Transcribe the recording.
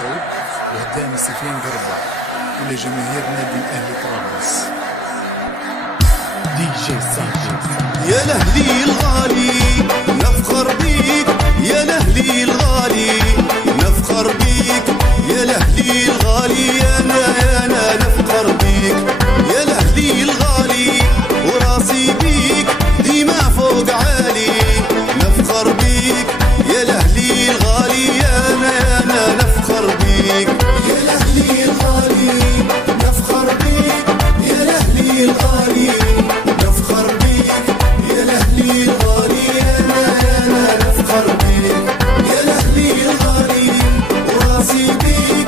مسعود وهداني سفيان قربة ولجماهير نادي الأهلي طرابلس. دي جي ساجد. يا الأهلي الغالي نفخر بيك، يا الأهلي الغالي نفخر بيك، يا الأهلي الغالي أنا نفخر بيك، يا الأهلي الغالي وراسي بيك ديما فوق عالي، نفخر بيك يا الأهلي الغالي أنا نفخر بيك، يا الأهلي الغالي نفخر بيك، يا الأهلي الغالي نفخر بيك، يا الأهلي الغالي أنا نفخر بيك، يا الأهلي الغالي وراسي بيك